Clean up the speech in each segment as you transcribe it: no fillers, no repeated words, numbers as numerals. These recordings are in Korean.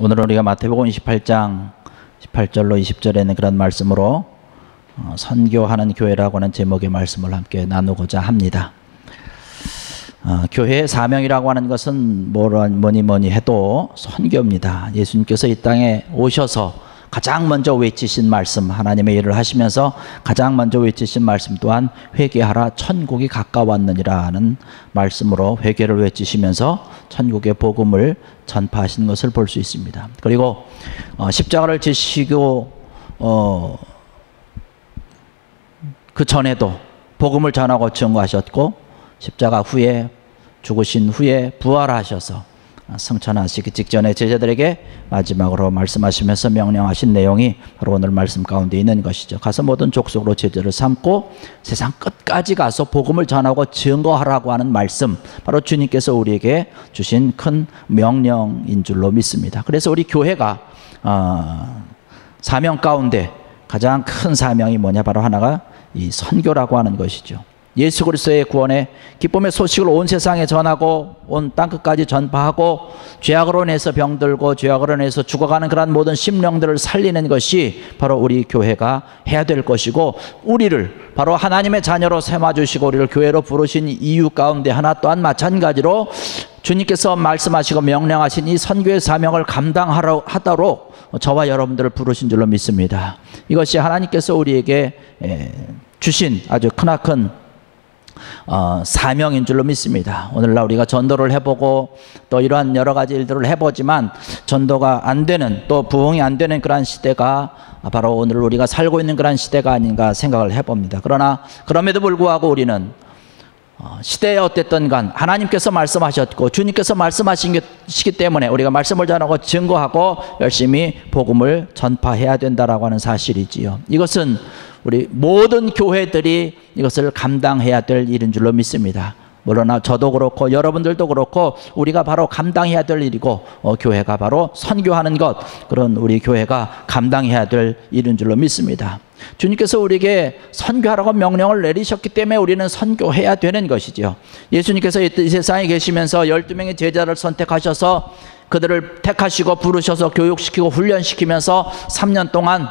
오늘은 우리가 마태복음 28장 18절로 20절에 있는 그런 말씀으로 선교하는 교회라고 하는 제목의 말씀을 함께 나누고자 합니다. 교회의 사명이라고 하는 것은 뭐니 해도 선교입니다. 예수님께서 이 땅에 오셔서 가장 먼저 외치신 말씀, 하나님의 일을 하시면서 가장 먼저 외치신 말씀 또한 회개하라 천국이 가까웠느니라는 말씀으로 회개를 외치시면서 천국의 복음을 전파하신 것을 볼 수 있습니다. 그리고 십자가를 지시고 그 전에도 복음을 전하고 증거하셨고, 십자가 후에 죽으신 후에 부활하셔서 승천하시기 직전에 제자들에게 마지막으로 말씀하시면서 명령하신 내용이 바로 오늘 말씀 가운데 있는 것이죠. 가서 모든 족속으로 제자를 삼고 세상 끝까지 가서 복음을 전하고 증거하라고 하는 말씀, 바로 주님께서 우리에게 주신 큰 명령인 줄로 믿습니다. 그래서 우리 교회가 사명 가운데 가장 큰 사명이 뭐냐, 바로 하나가 이 선교라고 하는 것이죠. 예수 그리스도의 구원의 기쁨의 소식을 온 세상에 전하고 온 땅끝까지 전파하고, 죄악으로 인해서 병들고 죄악으로 인해서 죽어가는 그런 모든 심령들을 살리는 것이 바로 우리 교회가 해야 될 것이고, 우리를 바로 하나님의 자녀로 삼아주시고 우리를 교회로 부르신 이유 가운데 하나 또한 마찬가지로 주님께서 말씀하시고 명령하신 이 선교의 사명을 감당하도록 저와 여러분들을 부르신 줄로 믿습니다. 이것이 하나님께서 우리에게 주신 아주 크나큰 사명인 줄로 믿습니다. 오늘날 우리가 전도를 해보고 또 이러한 여러 가지 일들을 해보지만 전도가 안 되는, 또 부흥이 안 되는 그러한 시대가 바로 오늘 우리가 살고 있는 그러한 시대가 아닌가 생각을 해봅니다. 그러나 그럼에도 불구하고 우리는 시대에 어땠든 간 하나님께서 말씀하셨고 주님께서 말씀하시기 때문에 우리가 말씀을 전하고 증거하고 열심히 복음을 전파해야 된다라고 하는 사실이지요. 이것은 우리 모든 교회들이 이것을 감당해야 될 일인 줄로 믿습니다. 물론 저도 그렇고 여러분들도 그렇고 우리가 바로 감당해야 될 일이고, 교회가 바로 선교하는 것, 그런 우리 교회가 감당해야 될 일인 줄로 믿습니다. 주님께서 우리에게 선교하라고 명령을 내리셨기 때문에 우리는 선교해야 되는 것이죠. 예수님께서 이 세상에 계시면서 12명의 제자를 선택하셔서 그들을 택하시고 부르셔서 교육시키고 훈련시키면서 3년 동안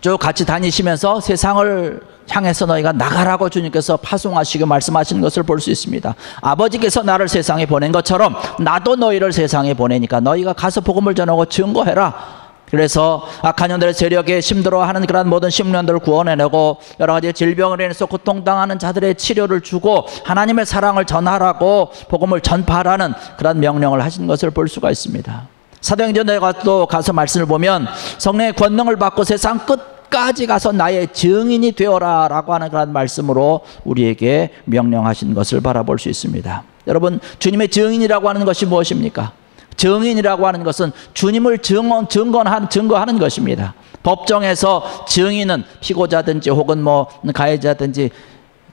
쭉 같이 다니시면서 세상을 향해서 너희가 나가라고 주님께서 파송하시고 말씀하시는 것을 볼 수 있습니다. 아버지께서 나를 세상에 보낸 것처럼 나도 너희를 세상에 보내니까 너희가 가서 복음을 전하고 증거해라. 그래서 악한 영들의 세력에 힘들어하는 그런 모든 심령들을 구원해내고 여러 가지 질병을 인해서 고통당하는 자들의 치료를 주고 하나님의 사랑을 전하라고 복음을 전파하라는 그런 명령을 하신 것을 볼 수가 있습니다. 사도행전에 또 가서 말씀을 보면 성령의 권능을 받고 세상 끝까지 가서 나의 증인이 되어라 라고 하는 그런 말씀으로 우리에게 명령하신 것을 바라볼 수 있습니다. 여러분, 주님의 증인이라고 하는 것이 무엇입니까? 증인이라고 하는 것은 주님을 증거하는 것입니다. 법정에서 증인은 피고자든지 혹은 가해자든지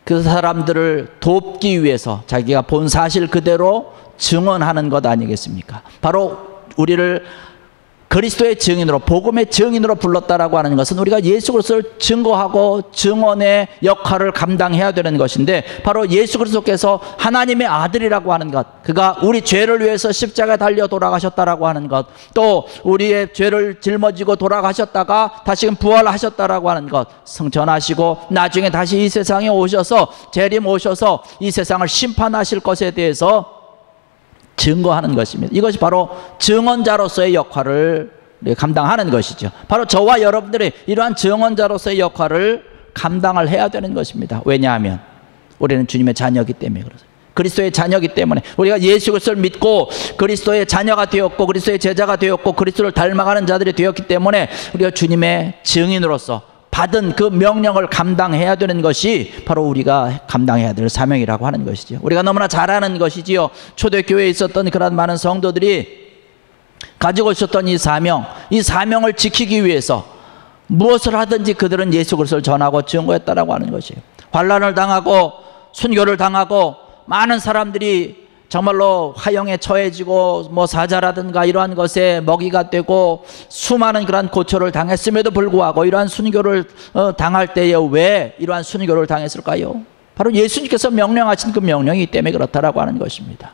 그 사람들을 돕기 위해서 자기가 본 사실 그대로 증언하는 것 아니겠습니까? 바로 우리를 그리스도의 증인으로, 복음의 증인으로 불렀다라고 하는 것은 우리가 예수 그리스도를 증거하고 증언의 역할을 감당해야 되는 것인데, 바로 예수 그리스도께서 하나님의 아들이라고 하는 것, 그가 우리 죄를 위해서 십자가에 달려 돌아가셨다라고 하는 것, 또 우리의 죄를 짊어지고 돌아가셨다가 다시금 부활하셨다라고 하는 것, 승천하시고 나중에 다시 이 세상에 오셔서 재림 오셔서 이 세상을 심판하실 것에 대해서 증거하는 것입니다. 이것이 바로 증언자로서의 역할을 감당하는 것이죠. 바로 저와 여러분들이 이러한 증언자로서의 역할을 감당을 해야 되는 것입니다. 왜냐하면 우리는 주님의 자녀이기 때문에 그렇습니다. 그리스도의 자녀이기 때문에 우리가 예수 그리스도를 믿고 그리스도의 자녀가 되었고 그리스도의 제자가 되었고 그리스도를 닮아가는 자들이 되었기 때문에 우리가 주님의 증인으로서 받은 그 명령을 감당해야 되는 것이 바로 우리가 감당해야 될 사명이라고 하는 것이죠. 우리가 너무나 잘 아는 것이지요. 초대교회에 있었던 그런 많은 성도들이 가지고 있었던 이 사명을 지키기 위해서 무엇을 하든지 그들은 예수 그리스도를 전하고 증거했다라고 하는 것이에요. 환난을 당하고 순교를 당하고 많은 사람들이 정말로 화형에 처해지고 사자라든가 이러한 것에 먹이가 되고 수많은 그러한 고초를 당했음에도 불구하고 이러한 순교를 당할 때에 왜 이러한 순교를 당했을까요? 바로 예수님께서 명령하신 그 명령이기 때문에 그렇다라고 하는 것입니다.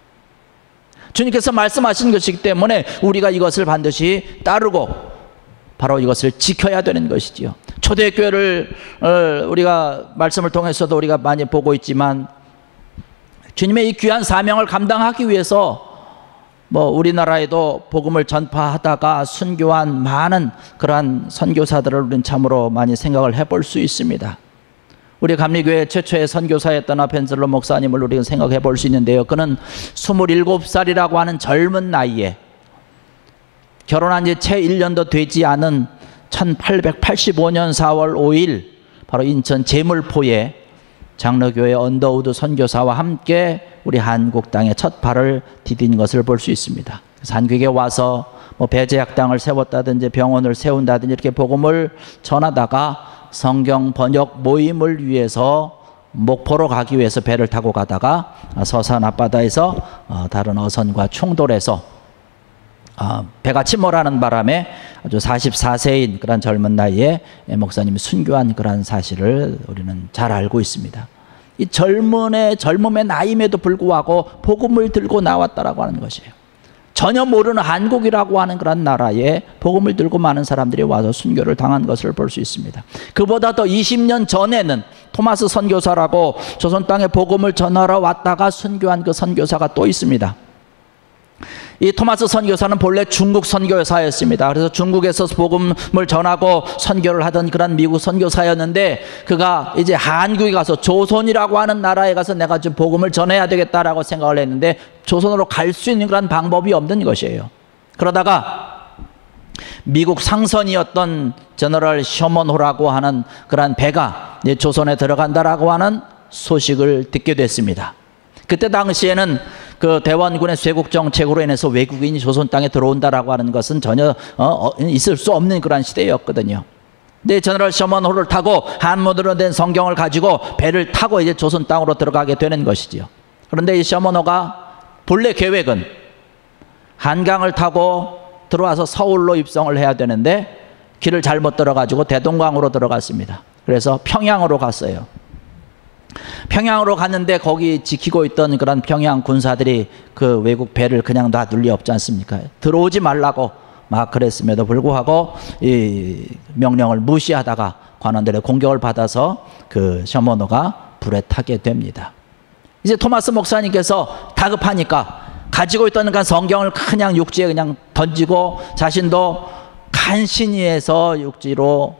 주님께서 말씀하신 것이기 때문에 우리가 이것을 반드시 따르고 바로 이것을 지켜야 되는 것이지요. 초대교회를 우리가 말씀을 통해서도 우리가 많이 보고 있지만 주님의 이 귀한 사명을 감당하기 위해서 우리나라에도 복음을 전파하다가 순교한 많은 그러한 선교사들을 우리는 참으로 많이 생각을 해볼 수 있습니다. 우리 감리교회 최초의 선교사였던 아펜슬로 목사님을 우리가 생각해 볼 수 있는데요. 그는 27살이라고 하는 젊은 나이에 결혼한 지 채 1년도 되지 않은 1885년 4월 5일 바로 인천 제물포에 장로교회 언더우드 선교사와 함께 우리 한국 땅에 첫 발을 디딘 것을 볼 수 있습니다. 그래서 한국에 와서 배제학당을 세웠다든지 병원을 세운다든지 이렇게 복음을 전하다가 성경 번역 모임을 위해서 목포로 가기 위해서 배를 타고 가다가 서산 앞바다에서 다른 어선과 충돌해서 배가 침몰하는 바람에 아주 44세인 그런 젊은 나이에 목사님이 순교한 그런 사실을 우리는 잘 알고 있습니다. 이 젊음의 나임에도 불구하고 복음을 들고 나왔다라고 하는 것이에요. 전혀 모르는 한국이라고 하는 그런 나라에 복음을 들고 많은 사람들이 와서 순교를 당한 것을 볼 수 있습니다. 그보다 더 20년 전에는 토마스 선교사라고 조선 땅에 복음을 전하러 왔다가 순교한 그 선교사가 또 있습니다. 이 토마스 선교사는 본래 중국 선교사였습니다. 그래서 중국에서 복음을 전하고 선교를 하던 그런 미국 선교사였는데 그가 이제 한국에 가서 조선이라고 하는 나라에 가서 내가 좀 복음을 전해야 되겠다라고 생각을 했는데 조선으로 갈 수 있는 그런 방법이 없는 것이에요. 그러다가 미국 상선이었던 제너럴 셔먼호라고 하는 그런 배가 조선에 들어간다라고 하는 소식을 듣게 됐습니다. 그때 당시에는 그 대원군의 쇄국 정책으로 인해서 외국인이 조선 땅에 들어온다라고 하는 것은 전혀 있을 수 없는 그런 시대였거든요. 근데 제너럴 셔먼호를 타고 한문으로 된 성경을 가지고 배를 타고 이제 조선 땅으로 들어가게 되는 것이지요. 그런데 이 셔먼호가 본래 계획은 한강을 타고 들어와서 서울로 입성을 해야 되는데 길을 잘못 들어가지고 대동강으로 들어갔습니다. 그래서 평양으로 갔어요. 평양으로 갔는데 거기 지키고 있던 그런 평양 군사들이 그 외국 배를 그냥 놔둘 리 없지 않습니까? 들어오지 말라고 막 그랬음에도 불구하고 이 명령을 무시하다가 관원들의 공격을 받아서 그 셔먼호가 불에 타게 됩니다. 이제 토마스 목사님께서 다급하니까 가지고 있던 그 성경을 그냥 육지에 그냥 던지고 자신도 간신히 해서 육지로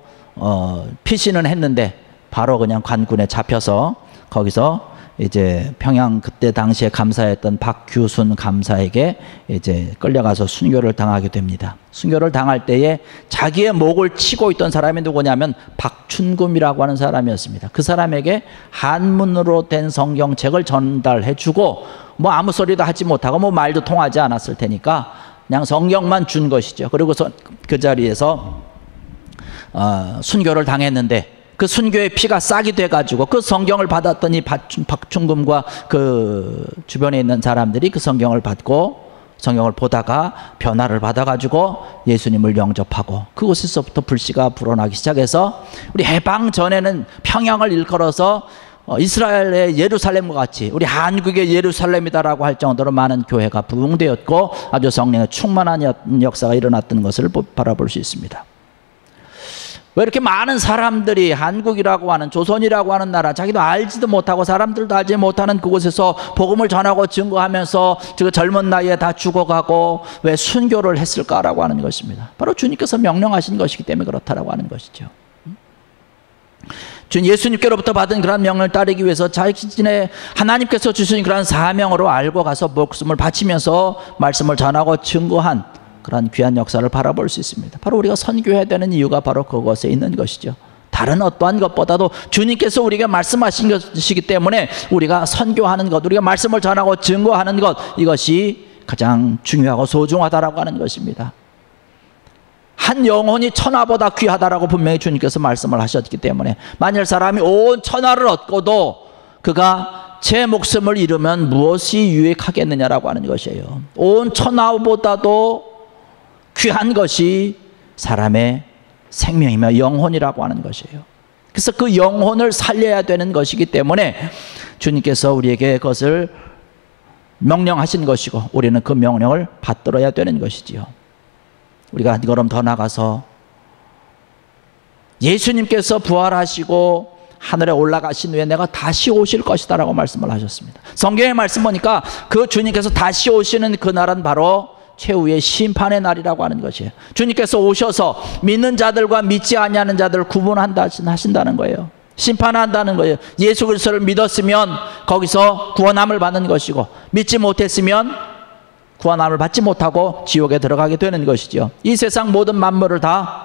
피신을 했는데 바로 그냥 관군에 잡혀서 거기서 이제 평양 그때 당시에 감사했던 박규순 감사에게 이제 끌려가서 순교를 당하게 됩니다. 순교를 당할 때에 자기의 목을 치고 있던 사람이 누구냐면 박춘금이라고 하는 사람이었습니다. 그 사람에게 한문으로 된 성경책을 전달해주고 아무 소리도 하지 못하고 말도 통하지 않았을 테니까 그냥 성경만 준 것이죠. 그리고서 그 자리에서 순교를 당했는데 그 순교의 피가 싹이 돼가지고 그 성경을 받았더니 박충금과 그 주변에 있는 사람들이 그 성경을 받고 성경을 보다가 변화를 받아가지고 예수님을 영접하고 그곳에서부터 불씨가 불어나기 시작해서 우리 해방 전에는 평양을 일컬어서 이스라엘의 예루살렘과 같이 우리 한국의 예루살렘이다라고 할 정도로 많은 교회가 부흥되었고 아주 성령의 충만한 역사가 일어났던 것을 바라볼 수 있습니다. 왜 이렇게 많은 사람들이 한국이라고 하는 조선이라고 하는 나라 자기도 알지도 못하고 사람들도 알지 못하는 그곳에서 복음을 전하고 증거하면서 그 젊은 나이에 다 죽어가고 왜 순교를 했을까라고 하는 것입니다. 바로 주님께서 명령하신 것이기 때문에 그렇다라고 하는 것이죠. 주님 예수님께로부터 받은 그런 명령을 따르기 위해서 자신의 하나님께서 주신 그런 사명으로 알고 가서 목숨을 바치면서 말씀을 전하고 증거한 그런 귀한 역사를 바라볼 수 있습니다. 바로 우리가 선교해야 되는 이유가 바로 그것에 있는 것이죠. 다른 어떠한 것보다도 주님께서 우리에게 말씀하신 것이기 때문에 우리가 선교하는 것, 우리가 말씀을 전하고 증거하는 것, 이것이 가장 중요하고 소중하다라고 하는 것입니다. 한 영혼이 천하보다 귀하다라고 분명히 주님께서 말씀을 하셨기 때문에 만일 사람이 온 천하를 얻고도 그가 제 목숨을 잃으면 무엇이 유익하겠느냐라고 하는 것이에요. 온 천하보다도 귀한 것이 사람의 생명이며 영혼이라고 하는 것이에요. 그래서 그 영혼을 살려야 되는 것이기 때문에 주님께서 우리에게 그것을 명령하신 것이고 우리는 그 명령을 받들어야 되는 것이지요. 우리가 그럼 더 나가서 예수님께서 부활하시고 하늘에 올라가신 후에 내가 다시 오실 것이다 라고 말씀을 하셨습니다. 성경의 말씀 보니까 그 주님께서 다시 오시는 그날은 바로 최후의 심판의 날이라고 하는 것이에요. 주님께서 오셔서 믿는 자들과 믿지 아니하는 자들을 구분한다 하신다는 거예요. 심판한다는 거예요. 예수 그리스도를 믿었으면 거기서 구원함을 받는 것이고, 믿지 못했으면 구원함을 받지 못하고 지옥에 들어가게 되는 것이죠. 이 세상 모든 만물을 다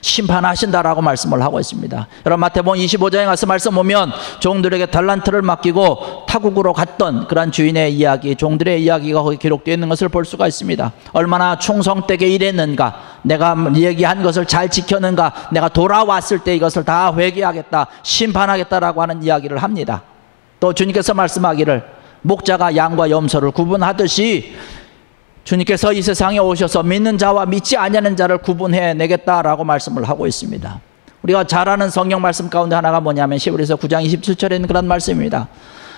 심판하신다라고 말씀을 하고 있습니다. 여러분 마태복음 25장에 가서 말씀 보면 종들에게 달란트를 맡기고 타국으로 갔던 그런 주인의 이야기, 종들의 이야기가 거기 기록되어 있는 것을 볼 수가 있습니다. 얼마나 충성되게 일했는가, 내가 얘기한 것을 잘 지켰는가, 내가 돌아왔을 때 이것을 다 회개하겠다, 심판하겠다라고 하는 이야기를 합니다. 또 주님께서 말씀하기를 목자가 양과 염소를 구분하듯이 주님께서 이 세상에 오셔서 믿는 자와 믿지 아니하는 자를 구분해 내겠다라고 말씀을 하고 있습니다. 우리가 잘 아는 성경 말씀 가운데 하나가 뭐냐면 히브리서 9장 27절에 있는 그런 말씀입니다.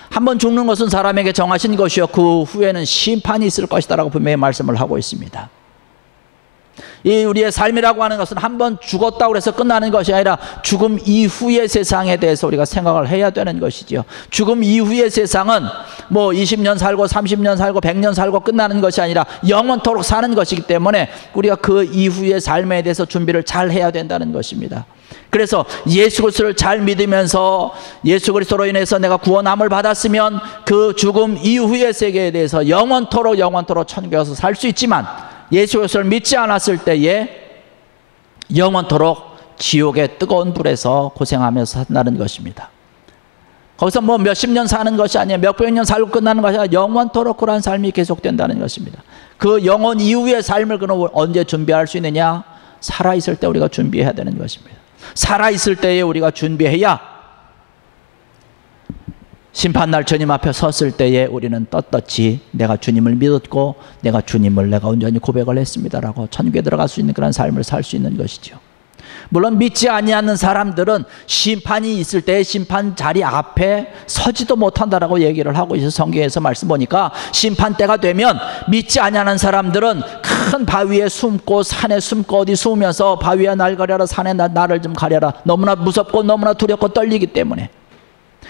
한번 죽는 것은 사람에게 정하신 것이요 그 후에는 심판이 있을 것이다 라고 분명히 말씀을 하고 있습니다. 이 우리의 삶이라고 하는 것은 한번 죽었다고 해서 끝나는 것이 아니라 죽음 이후의 세상에 대해서 우리가 생각을 해야 되는 것이죠. 죽음 이후의 세상은 뭐 20년 살고 30년 살고 100년 살고 끝나는 것이 아니라 영원토록 사는 것이기 때문에 우리가 그 이후의 삶에 대해서 준비를 잘 해야 된다는 것입니다. 그래서 예수 그리스도를 잘 믿으면서 예수 그리스도로 인해서 내가 구원함을 받았으면 그 죽음 이후의 세계에 대해서 영원토록 천국에 가서 살 수 있지만, 예수 그리스도를 믿지 않았을 때에 영원토록 지옥의 뜨거운 불에서 고생하면서 산다는 것입니다. 거기서 뭐 몇십 년 사는 것이 아니라 몇백 년 살고 끝나는 것이 아니라 영원토록 그러한 삶이 계속된다는 것입니다. 그 영원 이후의 삶을 그럼 언제 준비할 수 있느냐? 살아있을 때 우리가 준비해야 되는 것입니다. 살아있을 때에 우리가 준비해야 심판날 주님 앞에 섰을 때에 우리는 떳떳이 내가 주님을 믿었고 내가 주님을 내가 온전히 고백을 했습니다라고 천국에 들어갈 수 있는 그런 삶을 살 수 있는 것이죠. 물론 믿지 아니하는 사람들은 심판이 있을 때 심판 자리 앞에 서지도 못한다라고 얘기를 하고 있어서 성경에서 말씀 보니까 심판 때가 되면 믿지 아니하는 사람들은 큰 바위에 숨고 산에 숨고 어디 숨으면서 바위에 날 가려라, 산에 나를 좀 가려라, 너무나 무섭고 너무나 두렵고 떨리기 때문에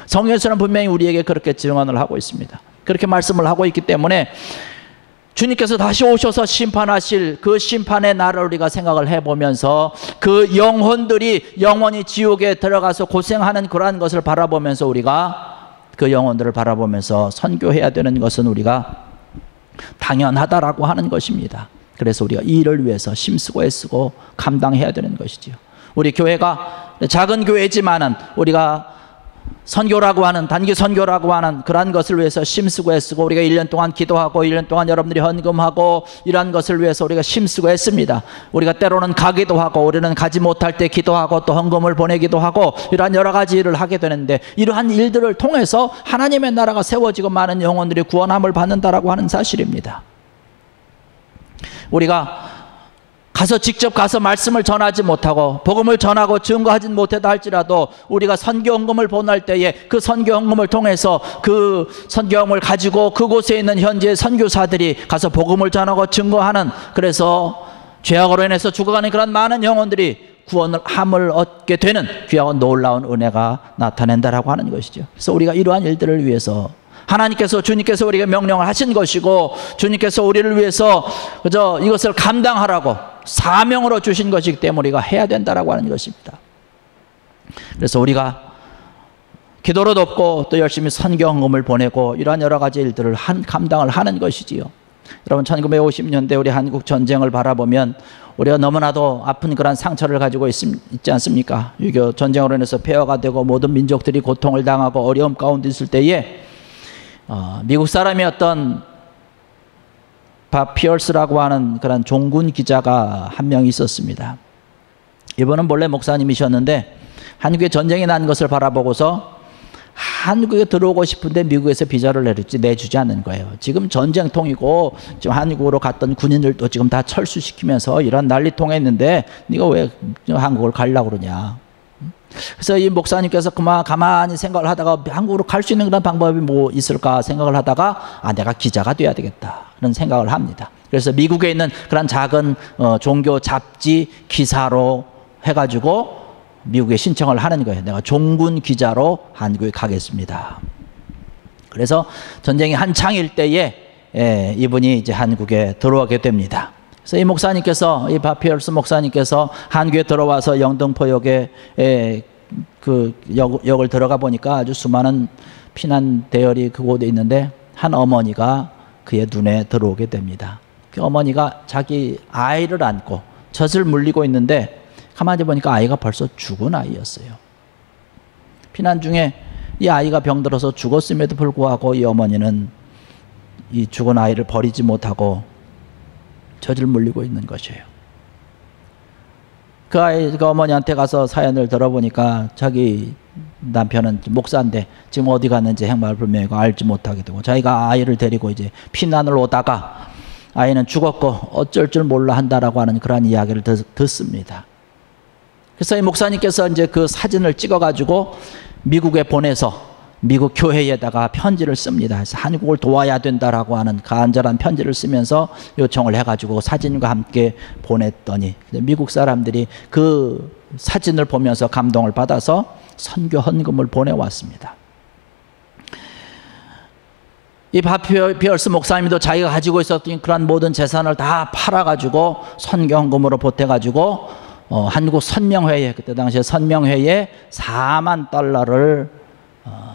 성경에서는 분명히 우리에게 그렇게 증언을 하고 있습니다. 그렇게 말씀을 하고 있기 때문에 주님께서 다시 오셔서 심판하실 그 심판의 날을 우리가 생각을 해보면서 그 영혼들이 영원히 지옥에 들어가서 고생하는 그러한 것을 바라보면서 우리가 그 영혼들을 바라보면서 선교해야 되는 것은 우리가 당연하다라고 하는 것입니다. 그래서 우리가 이 일을 위해서 힘쓰고 애쓰고 감당해야 되는 것이죠. 우리 교회가 작은 교회지만은 우리가 선교라고 하는, 단기 선교라고 하는 그러한 것을 위해서 힘쓰고 애쓰고 우리가 1년 동안 기도하고 1년 동안 여러분들이 헌금하고 이러한 것을 위해서 우리가 힘쓰고 애씁니다. 우리가 때로는 가기도 하고 우리는 가지 못할 때 기도하고 또 헌금을 보내기도 하고 이러한 여러 가지 일을 하게 되는데, 이러한 일들을 통해서 하나님의 나라가 세워지고 많은 영혼들이 구원함을 받는다라고 하는 사실입니다. 우리가 가서 직접 가서 말씀을 전하지 못하고 복음을 전하고 증거하지 못했다 할지라도 우리가 선교헌금을 보낼 때에 그 선교헌금을 통해서 그 선교헌금을 가지고 그곳에 있는 현지의 선교사들이 가서 복음을 전하고 증거하는, 그래서 죄악으로 인해서 죽어가는 그런 많은 영혼들이 구원을 함을 얻게 되는 귀하고 놀라운 은혜가 나타낸다라고 하는 것이죠. 그래서 우리가 이러한 일들을 위해서 하나님께서, 주님께서 우리에게 명령을 하신 것이고 주님께서 우리를 위해서 그저 이것을 감당하라고 사명으로 주신 것이기 때문에 우리가 해야 된다라고 하는 것입니다. 그래서 우리가 기도로 돕고 또 열심히 선교헌금을 보내고 이러한 여러 가지 일들을 감당을 하는 것이지요. 여러분 1950년대 우리 한국 전쟁을 바라보면 우리가 너무나도 아픈 그런 상처를 가지고 있지 않습니까? 6.25 전쟁으로 인해서 폐허가 되고 모든 민족들이 고통을 당하고 어려움 가운데 있을 때에 미국 사람이었던 밥 피어스라고 하는 그런 종군 기자가 한 명 있었습니다. 이분은 본래 목사님이셨는데 한국에 전쟁이 난 것을 바라보고서 한국에 들어오고 싶은데 미국에서 비자를 내주지 않는 거예요. 지금 전쟁통이고 지금 한국으로 갔던 군인들도 지금 다 철수시키면서 이런 난리통에 있는데 네가 왜 한국을 가려고 그러냐. 그래서 이 목사님께서 그만 가만히 생각을 하다가 한국으로 갈 수 있는 그런 방법이 뭐 있을까 생각을 하다가 내가 기자가 돼야 되겠다 그런 생각을 합니다. 그래서 미국에 있는 그런 작은 종교 잡지 기사로 해가지고 미국에 신청을 하는 거예요. 내가 종군 기자로 한국에 가겠습니다. 그래서 전쟁이 한창일 때에 이분이 이제 한국에 들어오게 됩니다. 그래서 이 목사님께서, 이 바피얼스 목사님께서 한국에 들어와서 영등포역에 그 역을 들어가 보니까 아주 수많은 피난 대열이 그곳에 있는데 한 어머니가 그의 눈에 들어오게 됩니다. 그 어머니가 자기 아이를 안고 젖을 물리고 있는데 가만히 보니까 아이가 벌써 죽은 아이였어요. 피난 중에 이 아이가 병들어서 죽었음에도 불구하고 이 어머니는 이 죽은 아이를 버리지 못하고 젖을 물리고 있는 것이에요. 그 어머니한테 가서 사연을 들어보니까 자기 남편은 목사인데 지금 어디 갔는지 행방불명이고 알지 못하게 되고 자기가 아이를 데리고 이제 피난을 오다가 아이는 죽었고 어쩔 줄 몰라 한다라고 하는 그런 이야기를 듣습니다. 그래서 이 목사님께서 이제 그 사진을 찍어가지고 미국에 보내서 미국 교회에다가 편지를 씁니다. 그래서 한국을 도와야 된다라고 하는 간절한 편지를 쓰면서 요청을 해가지고 사진과 함께 보냈더니 미국 사람들이 그 사진을 보면서 감동을 받아서 선교 헌금을 보내왔습니다. 이 바피얼스 목사님도 자기가 가지고 있었던 그런 모든 재산을 다 팔아가지고 선교 헌금으로 보태가지고 한국 선명회에, 그때 당시에 선명회에 4만 달러를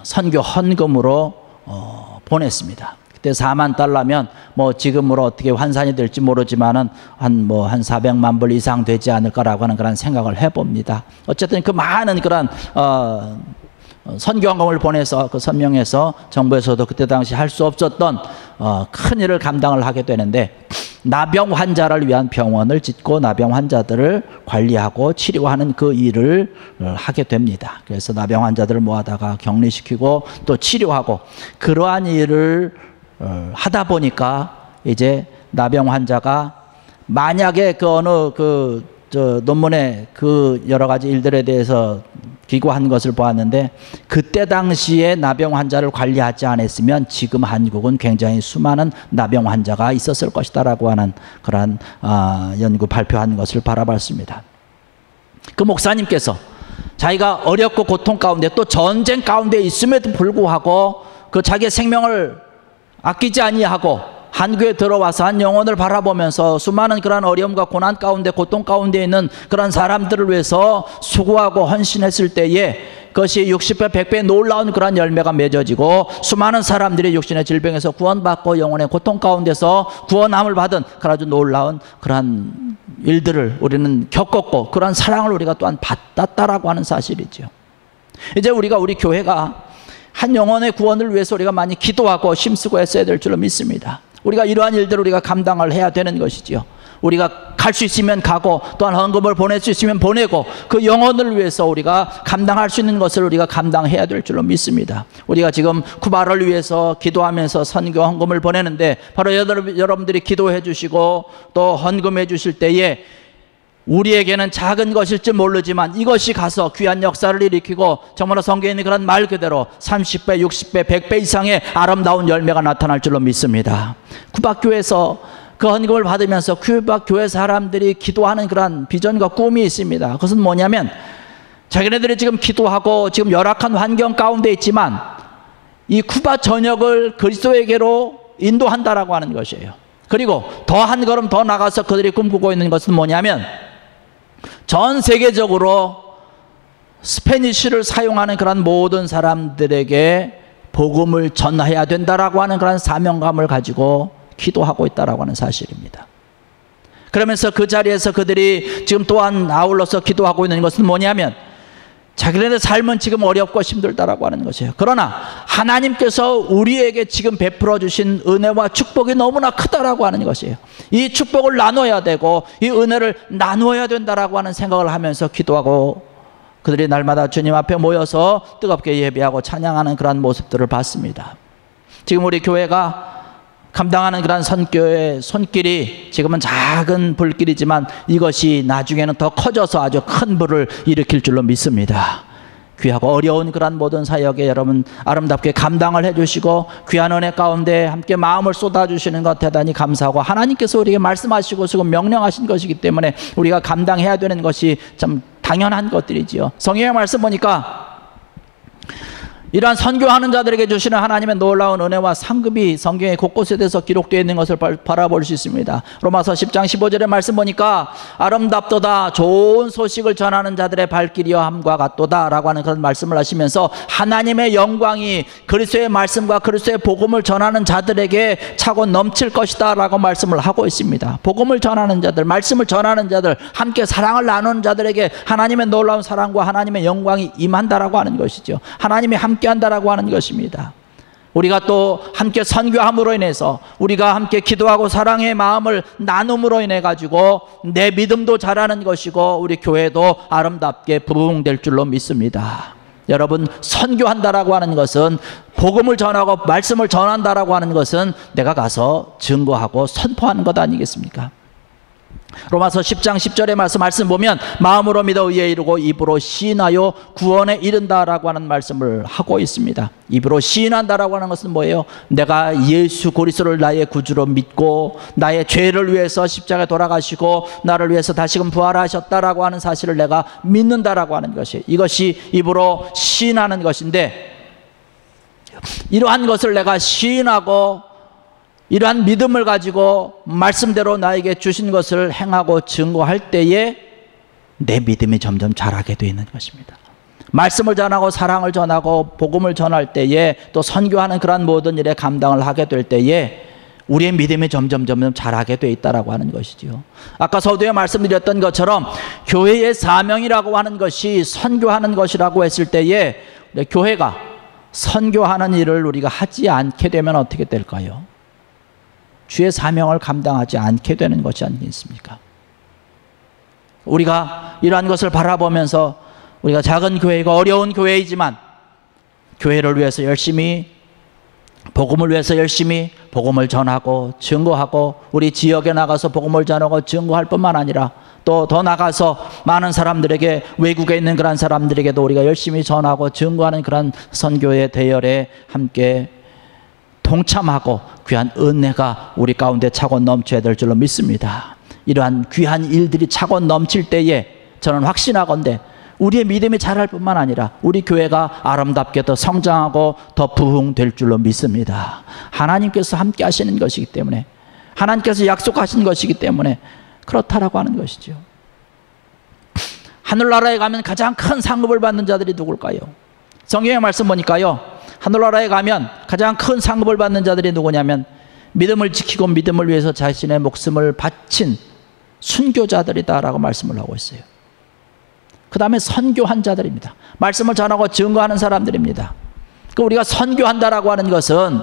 선교 헌금으로 보냈습니다. 그때 4만 달러면 뭐 지금으로 어떻게 환산이 될지 모르지만은 한 400만 불 이상 되지 않을까라고 하는 그런 생각을 해봅니다. 어쨌든 그 많은 그런 선교 헌금을 보내서 그 선명해서 정부에서도 그때 당시 할 수 없었던 큰 일을 감당을 하게 되는데 나병 환자를 위한 병원을 짓고 나병 환자들을 관리하고 치료하는 그 일을 하게 됩니다. 그래서 나병 환자들을 모아다가 격리시키고 또 치료하고 그러한 일을 하다 보니까 이제 나병 환자가 만약에 그 어느 논문에 그 여러 가지 일들에 대해서 기고한 것을 보았는데 그때 당시에 나병 환자를 관리하지 않았으면 지금 한국은 굉장히 수많은 나병 환자가 있었을 것이다라고 하는 그런 연구 발표한 것을 바라봤습니다. 그 목사님께서 자기가 어렵고 고통 가운데 또 전쟁 가운데 있음에도 불구하고 그 자기의 생명을 아끼지 아니하고 한국에 들어와서 한 영혼을 바라보면서 수많은 그런 어려움과 고난 가운데 고통 가운데 있는 그런 사람들을 위해서 수고하고 헌신했을 때에 그것이 60배 100배 놀라운 그런 열매가 맺어지고 수많은 사람들이 육신의 질병에서 구원받고 영혼의 고통 가운데서 구원함을 받은 그런 아주 놀라운 그런 일들을 우리는 겪었고 그런 사랑을 우리가 또한 받았다라고 하는 사실이죠. 이제 우리 교회가 한 영혼의 구원을 위해서 우리가 많이 기도하고 힘쓰고 애써야 될 줄로 믿습니다. 우리가 이러한 일들을 우리가 감당을 해야 되는 것이지요. 우리가 갈 수 있으면 가고 또한 헌금을 보낼 수 있으면 보내고 그 영혼을 위해서 우리가 감당할 수 있는 것을 우리가 감당해야 될 줄로 믿습니다. 우리가 지금 쿠바를 위해서 기도하면서 선교 헌금을 보내는데 바로 여러분들이 기도해 주시고 또 헌금해 주실 때에 우리에게는 작은 것일지 모르지만 이것이 가서 귀한 역사를 일으키고 정말로 성경에 있는 그런 말 그대로 30배, 60배, 100배 이상의 아름다운 열매가 나타날 줄로 믿습니다. 쿠바교회에서 그 헌금을 받으면서 쿠바교회 사람들이 기도하는 그런 비전과 꿈이 있습니다. 그것은 뭐냐면 자기네들이 지금 기도하고 지금 열악한 환경 가운데 있지만 이 쿠바 전역을 그리스도에게로 인도한다라고 하는 것이에요. 그리고 더 한 걸음 더 나가서 그들이 꿈꾸고 있는 것은 뭐냐면 전 세계적으로 스페니쉬를 사용하는 그런 모든 사람들에게 복음을 전해야 된다라고 하는 그런 사명감을 가지고 기도하고 있다라고 하는 사실입니다. 그러면서 그 자리에서 그들이 지금 또한 아울러서 기도하고 있는 것은 뭐냐면 자기네들 삶은 지금 어렵고 힘들다라고 하는 것이에요. 그러나 하나님께서 우리에게 지금 베풀어 주신 은혜와 축복이 너무나 크다라고 하는 것이에요. 이 축복을 나눠야 되고 이 은혜를 나누어야 된다라고 하는 생각을 하면서 기도하고 그들이 날마다 주님 앞에 모여서 뜨겁게 예배하고 찬양하는 그런 모습들을 봤습니다. 지금 우리 교회가 감당하는 그런 선교의 손길이 지금은 작은 불길이지만 이것이 나중에는 더 커져서 아주 큰 불을 일으킬 줄로 믿습니다. 귀하고 어려운 그런 모든 사역에 여러분 아름답게 감당을 해주시고 귀한 은혜 가운데 함께 마음을 쏟아주시는 것 대단히 감사하고, 하나님께서 우리에게 말씀하시고 지금 명령하신 것이기 때문에 우리가 감당해야 되는 것이 참 당연한 것들이지요. 성경의 말씀 보니까 이러한 선교하는 자들에게 주시는 하나님의 놀라운 은혜와 상급이 성경의 곳곳에 대해서 기록되어 있는 것을 바라볼 수 있습니다. 로마서 10장 15절의 말씀 보니까 아름답도다 좋은 소식을 전하는 자들의 발길이여 함과 같도다 라고 하는 그런 말씀을 하시면서 하나님의 영광이 그리스도의 말씀과 그리스도의 복음을 전하는 자들에게 차고 넘칠 것이다 라고 말씀을 하고 있습니다. 복음을 전하는 자들, 말씀을 전하는 자들, 함께 사랑을 나누는 자들에게 하나님의 놀라운 사랑과 하나님의 영광이 임한다라고 하는 것이죠. 하나님이 함께 한다라고 하는 것입니다. 우리가 또 함께 선교함으로 인해서, 우리가 함께 기도하고 사랑의 마음을 나눔으로 인해 가지고 내 믿음도 자라는 것이고 우리 교회도 아름답게 부흥될 줄로 믿습니다. 여러분, 선교한다라고 하는 것은, 복음을 전하고 말씀을 전한다라고 하는 것은 내가 가서 증거하고 선포하는 것 아니겠습니까? 로마서 10장 10절의 말씀 보면 마음으로 믿어 의에 이르고 입으로 시인하여 구원에 이른다라고 하는 말씀을 하고 있습니다. 입으로 시인한다라고 하는 것은 뭐예요? 내가 예수 그리스도를 나의 구주로 믿고 나의 죄를 위해서 십자가에 돌아가시고 나를 위해서 다시금 부활하셨다라고 하는 사실을 내가 믿는다라고 하는 것이, 이것이 입으로 시인하는 것인데, 이러한 것을 내가 시인하고 이러한 믿음을 가지고 말씀대로 나에게 주신 것을 행하고 증거할 때에 내 믿음이 점점 자라게 되는 것입니다. 말씀을 전하고 사랑을 전하고 복음을 전할 때에, 또 선교하는 그러한 모든 일에 감당을 하게 될 때에 우리의 믿음이 점점 자라게 돼 있다라고 하는 것이지요. 아까 서두에 말씀드렸던 것처럼 교회의 사명이라고 하는 것이 선교하는 것이라고 했을 때에, 교회가 선교하는 일을 우리가 하지 않게 되면 어떻게 될까요? 주의 사명을 감당하지 않게 되는 것이 아니겠습니까? 우리가 이러한 것을 바라보면서 우리가 작은 교회이고 어려운 교회이지만 교회를 위해서 열심히, 복음을 위해서 열심히 복음을 전하고 증거하고, 우리 지역에 나가서 복음을 전하고 증거할 뿐만 아니라 또 더 나가서 많은 사람들에게, 외국에 있는 그런 사람들에게도 우리가 열심히 전하고 증거하는 그런 선교의 대열에 함께 동참하고 귀한 은혜가 우리 가운데 차고 넘쳐야 될 줄로 믿습니다. 이러한 귀한 일들이 차고 넘칠 때에 저는 확신하건대 우리의 믿음이 자랄 뿐만 아니라 우리 교회가 아름답게 더 성장하고 더 부흥될 줄로 믿습니다. 하나님께서 함께 하시는 것이기 때문에, 하나님께서 약속하신 것이기 때문에 그렇다라고 하는 것이죠. 하늘나라에 가면 가장 큰 상급을 받는 자들이 누굴까요? 성경의 말씀 보니까요, 하늘나라에 가면 가장 큰 상급을 받는 자들이 누구냐면 믿음을 지키고 믿음을 위해서 자신의 목숨을 바친 순교자들이다라고 말씀을 하고 있어요. 그 다음에 선교한 자들입니다. 말씀을 전하고 증거하는 사람들입니다. 우리가 선교한다라고 하는 것은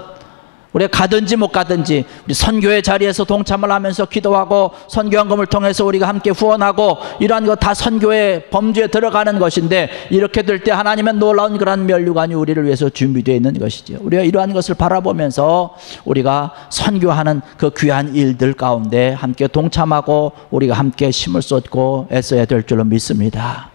우리가 가든지 못 가든지 우리 선교의 자리에서 동참을 하면서 기도하고 선교헌금을 통해서 우리가 함께 후원하고, 이러한 것 다 선교의 범주에 들어가는 것인데, 이렇게 될 때 하나님의 놀라운 그러한 면류관이 우리를 위해서 준비되어 있는 것이죠. 우리가 이러한 것을 바라보면서 우리가 선교하는 그 귀한 일들 가운데 함께 동참하고 우리가 함께 힘을 쏟고 애써야 될 줄로 믿습니다.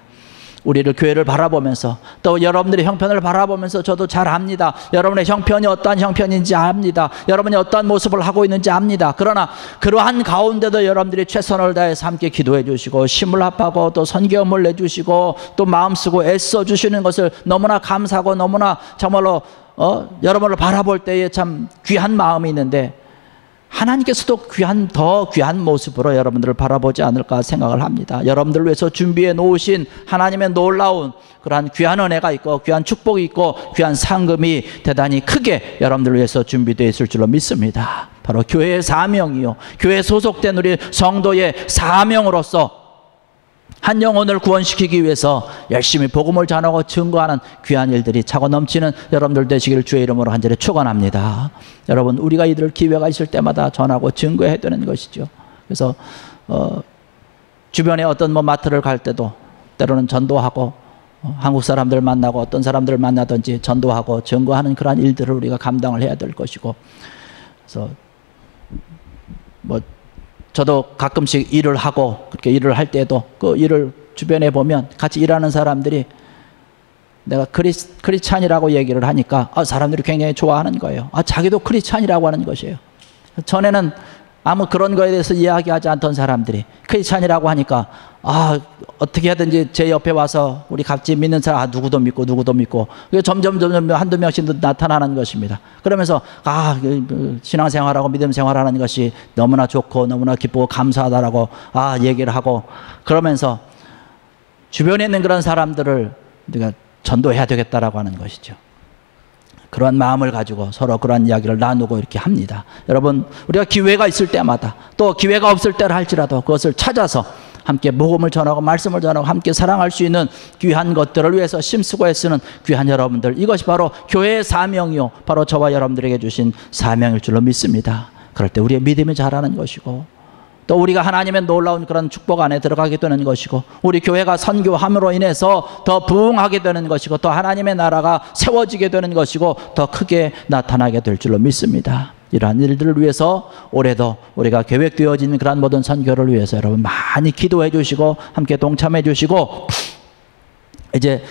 우리를, 교회를 바라보면서, 또 여러분들의 형편을 바라보면서 저도 잘 압니다. 여러분의 형편이 어떠한 형편인지 압니다. 여러분이 어떠한 모습을 하고 있는지 압니다. 그러나 그러한 가운데도 여러분들이 최선을 다해서 함께 기도해 주시고 힘을 합하고 또 선교함을 내주시고 또 마음 쓰고 애써 주시는 것을 너무나 감사하고, 너무나 정말로 여러분을 바라볼 때에 참 귀한 마음이 있는데, 하나님께서도 더 귀한 모습으로 여러분들을 바라보지 않을까 생각을 합니다. 여러분들을 위해서 준비해 놓으신 하나님의 놀라운 그러한 귀한 은혜가 있고 귀한 축복이 있고 귀한 상금이 대단히 크게 여러분들을 위해서 준비되어 있을 줄로 믿습니다. 바로 교회의 사명이요, 교회에 소속된 우리 성도의 사명으로서 한 영혼을 구원시키기 위해서 열심히 복음을 전하고 증거하는 귀한 일들이 차고 넘치는 여러분들 되시기를 주의 이름으로 간절히 축원합니다. 여러분, 우리가 이들 기회가 있을 때마다 전하고 증거해야 되는 것이죠. 그래서 주변에 어떤 마트를 갈 때도 때로는 전도하고, 한국 사람들 만나고 어떤 사람들을 만나든지 전도하고 증거하는 그러한 일들을 우리가 감당을 해야 될 것이고, 그래서 저도 가끔씩 일을 하고 그렇게 일을 할 때도 그 일을 주변에 보면 같이 일하는 사람들이 내가 크리스찬이라고 얘기를 하니까 사람들이 굉장히 좋아하는 거예요. 자기도 크리스찬이라고 하는 것이에요. 전에는 아무 그런 거에 대해서 이야기하지 않던 사람들이 크리스찬이라고 하니까 어떻게 하든지 제 옆에 와서 우리 같이 믿는 사람 누구도 믿고 그게 점점 한두 명씩 나타나는 것입니다. 그러면서 신앙생활하고 믿음 생활하는 것이 너무나 좋고 너무나 기쁘고 감사하다라고 얘기를 하고, 그러면서 주변에 있는 그런 사람들을 우리가 전도해야 되겠다라고 하는 것이죠. 그런 마음을 가지고 서로 그런 이야기를 나누고 이렇게 합니다. 여러분, 우리가 기회가 있을 때마다, 또 기회가 없을 때를 할지라도 그것을 찾아서 함께 복음을 전하고 말씀을 전하고 함께 사랑할 수 있는 귀한 것들을 위해서 힘쓰고 애쓰는 귀한 여러분들, 이것이 바로 교회의 사명이요, 바로 저와 여러분들에게 주신 사명일 줄로 믿습니다. 그럴 때 우리의 믿음이 자라는 것이고, 또 우리가 하나님의 놀라운 그런 축복 안에 들어가게 되는 것이고, 우리 교회가 선교함으로 인해서 더 부흥하게 되는 것이고, 또 하나님의 나라가 세워지게 되는 것이고, 더 크게 나타나게 될 줄로 믿습니다. 이러한 일들을 위해서 올해도 우리가 계획되어진 그런 모든 선교를 위해서 여러분 많이 기도해 주시고 함께 동참해 주시고, 이제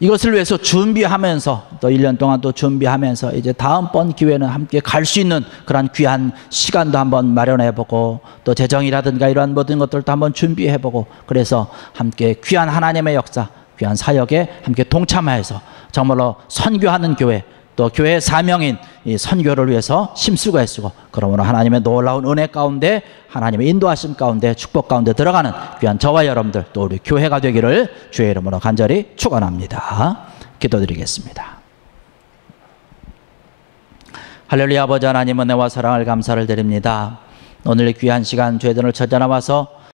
이것을 위해서 준비하면서 또 1년 동안 또 준비하면서 이제 다음번 기회는 함께 갈 수 있는 그런 귀한 시간도 한번 마련해 보고, 또 재정이라든가 이러한 모든 것들도 한번 준비해 보고, 그래서 함께 귀한 하나님의 역사, 귀한 사역에 함께 동참하여서 정말로 선교하는 교회, 또 교회의 사명인 이 선교를 위해서 힘쓰고 애쓰고, 그러므로 하나님의 놀라운 은혜 가운데, 하나님의 인도하심 가운데, 축복 가운데 들어가는 귀한 저와 여러분들, 또 우리 교회가 되기를 주의 이름으로 간절히 축원합니다. 기도드리겠습니다. 할렐루야. 아버지 하나님, 은혜와 사랑을 감사를 드립니다. 오늘 귀한 시간 저희들을 찾아 나와서